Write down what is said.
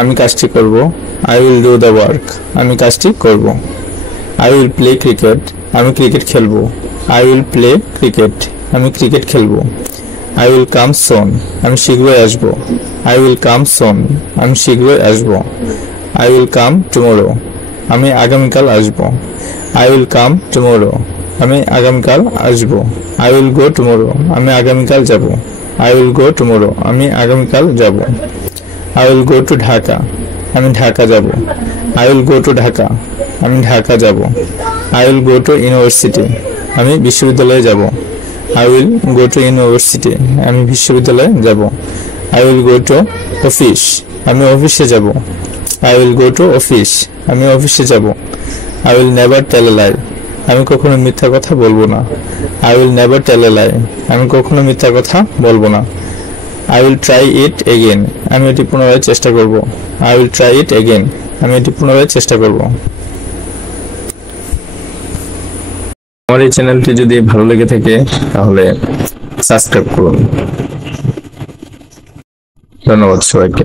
আমি কাজটি করব। I will do the work, আমি কাজটি করব। আই উইল প্লে ক্রিকেট, আমি ক্রিকেট খেলবো। আই উইল প্লে ক্রিকেট, আমি ক্রিকেট খেলবো। আই উইল কাম সোন, আমি শীঘ্রই আসবো। আই উইল কাম সোন, আমি শীঘ্রই আসবো। আই উইল কাম টুমোরো, আমি আগামীকাল আসবো। আই উইল কাম টুমোরো, আমি আগামীকাল আসবো। আই উইল গো টুমোরো, আমি আগামীকাল যাব। আই উইল গো টুমোরো, আমি আগামীকাল যাব। I will go to Dhaka, আমি ঢাকা যাব। I will go to Dhaka, আমি ঢাকা যাব। I will go to university, আমি বিশ্ববিদ্যালয়ে যাব। I will go to university, আমি বিশ্ববিদ্যালয়ে যাব। I will go to office, আমি অফিসে যাব। I will go to office, আমি অফিসে যাব। I will never tell a lie, আমি কখনো মিথ্যা কথা বলবো না। I will never tell a lie, আমি কখনো মিথ্যা কথা বলবো না। I will try it again, আমি এটি পুনরায় চেষ্টা করব। I will try it again, আমি এটি পুনরায় চেষ্টা করব। আমার এই চ্যানেলটি যদি ভালো লেগে থাকে তাহলে সাবস্ক্রাইব করুন। ধন্যবাদ সবাইকে।